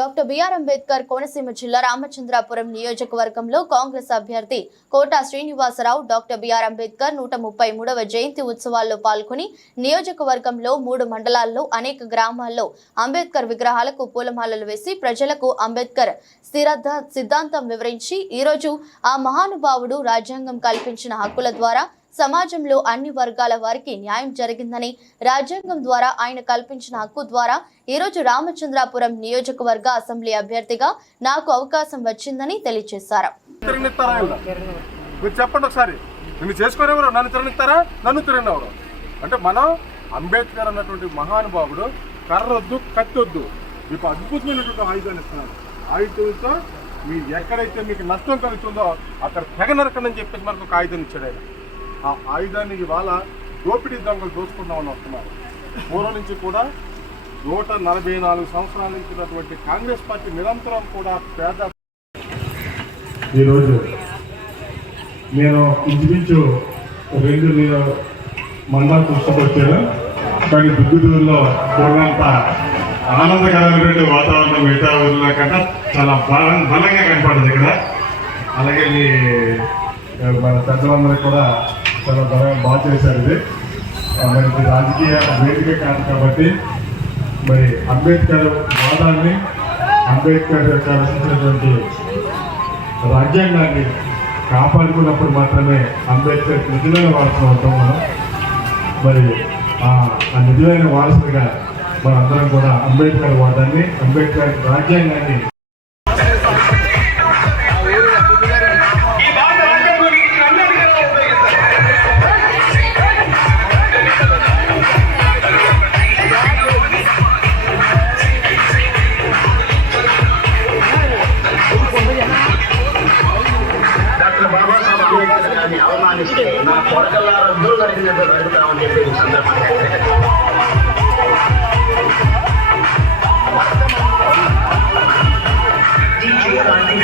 Doctor BR Ambedkar Konaseema జిల్లా రామచంద్రాపురం నియోజకవర్గంలో కాంగ్రెస్ అభ్యర్థి Kota Srinivasarao doctor B R Ambedkar నూట ముప్పై మూడవ జయంతి ఉత్సవాల్లో పాల్గొని నియోజకవర్గంలో మూడు మండలాల్లో అనేక గ్రామాల్లో అంబేద్కర్ విగ్రహాలకు పూలమాలలు వేసి ప్రజలకు అంబేద్కర్ స్థిరద్ధ సిద్ధాంతం వివరించి ఈరోజు ఆ మహానుభావుడు రాజ్యాంగం కల్పించిన హక్కుల ద్వారా సమాజంలో అన్ని వర్గాల వారికి న్యాయం జరిగిందని రాజ్యాంగం ద్వారా ఆయన కల్పించిన హక్కు ద్వారా ఈరోజు రామచంద్రాపురం నియోజకవర్గ అసెంబ్లీ అభ్యర్థిగా నాకు అవకాశం వచ్చిందని తెలియజేశారు. మీరు చెప్పండి ఒకసారి. నిన్ను చేసుకునేవారు నన్ను తిరగనిస్తారా? నన్ను తిరగనివ్వరు. అంటే మనం అంబేద్కర్ అన్నటువంటి మహానుభావుడు కర్రొద్దు కత్తొద్దు. మీకు అద్భుతమైనటువంటి ఆయుధాన్ని ఇస్తున్నాను ఆయుధంతో మీరు ఎక్కడైతే మీకు నష్టం కలుగుతుందో అక్కడ తెగ నరకండి అని చెప్పేసి మనకు ఒక ఆయుధం ఇచ్చాడు ఆయన. ఆ ఆయుధాన్ని ఇవాళ దోపిడీ దొంగలు దోసుకుందామని వస్తున్నారు. పూర్వం నుంచి కూడా నూట నలభై నాలుగు సంవత్సరాల నుంచి ఉన్నటువంటి కాంగ్రెస్ పార్టీ నిరంతరం కూడా పేద ఈరోజు నేను ఇంచుమించు రెండు నేను మండలం పుస్తకొచ్చాను కానీ దుగ్గుదూరులో చూడంత ఆనందకరమైనటువంటి వాతావరణం మిగతా ఊర్లో కన్నా చాలా బలం బలంగా కనపడుతుంది ఇక్కడ. అలాగే మీ మన పెద్దలందరూ కూడా చాలా బలంగా బాగా చేశారు ఇది. మరి ఇది రాజకీయ వేదిక కాదు కాబట్టి మరి అంబేద్కర్ వాదాన్ని అంబేద్కర్ యొక్క రచించినటువంటి రాజ్యాంగాన్ని కాపాడుకున్నప్పుడు మాత్రమే అంబేద్కర్ నిజమైన వారసులు అవుతాం మనం. మరి ఆ ఆ నిజమైన వారసులుగా మనందరం కూడా అంబేద్కర్ వాదాన్ని అంబేద్కర్ రాజ్యాంగాన్ని గారిని అవమానిస్తే నా కొడకల్లారా దూరం నడిపినట్టు నడుపుతామని చెప్పి ఈ సందర్భంగా DJ Randy